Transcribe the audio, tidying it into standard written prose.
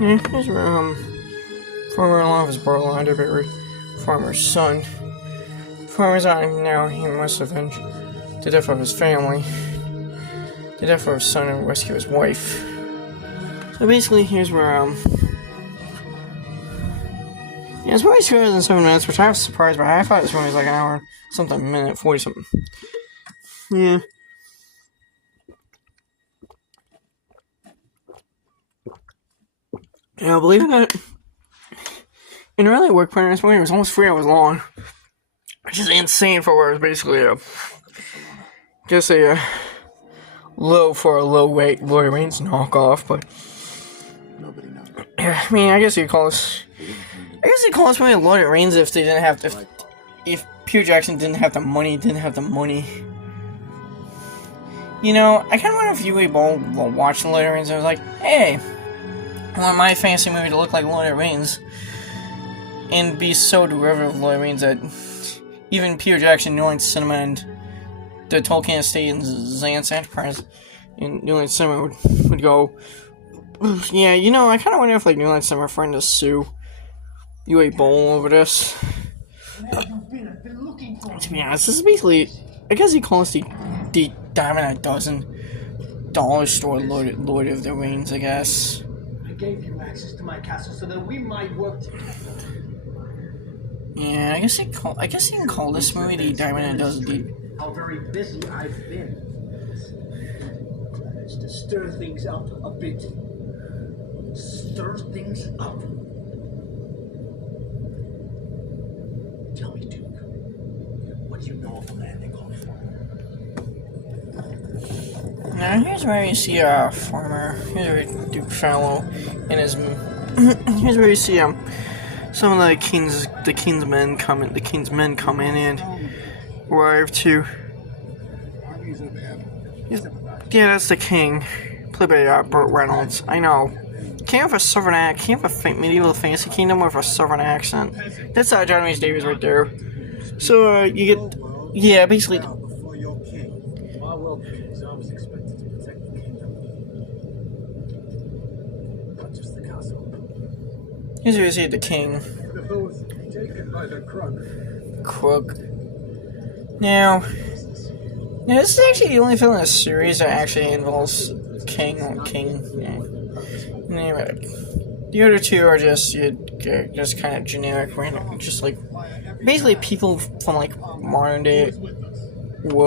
Yeah, here's where, farmer-in-law of his brother-in-law to bury farmer's son. Farmer's on now, he must avenge the death of his family, the death of his son, and rescue his wife. So basically, here's where, yeah, it's probably 2 hours and 7 minutes, which I was surprised by. I thought this one was like an hour and something, minute, 40 something. Yeah. Yeah, believe it or not, in early work printer, this movie was almost 3 hours long, which is insane for where it's basically just a low for a low rate Lord of the Rings knockoff, but yeah, I mean, I guess you call this movie Lord of the Rings if they didn't have if Peter Jackson didn't have the money. You know, I kind of wonder if Uwe Boll watched Lord of the Rings and was like, hey, I want my fantasy movie to look like Lord of the Rings and be so derivative of Lord of the Rings that even Peter Jackson, New Line Cinema, and the Tolkien Estate and Zant's Enterprise in New Line Cinema would go, yeah, you know, I kind of wonder if like New Line Cinema are trying to sue Uwe Boll over this. To be honest, this is basically, I guess he calls the Diamond a Dozen dollar store Lord of the Rings, I guess. I gave you access to my castle so that we might work together. Yeah, I guess you can call this movie the Diamond a Dozen. How very busy I've been. It's to stir things up a bit. Stir things up. Tell me, Duke, what do you know of the land they call farmer? Now here's where you see a farmer. Here's where Duke Fallow and his. Here's where you see some of the king's men come in and arrive to. Yeah, that's the king, played by Burt Reynolds. I know. Came with a southern came with a medieval fantasy kingdom with a southern accent. That's John Rhys Davies right there. So you get, yeah, basically. Here's where you see the king. Krug. Now, this is actually the only film in the series that actually involves king. Yeah. Anyway, the other two are just kind of generic, random, just like basically people from like modern day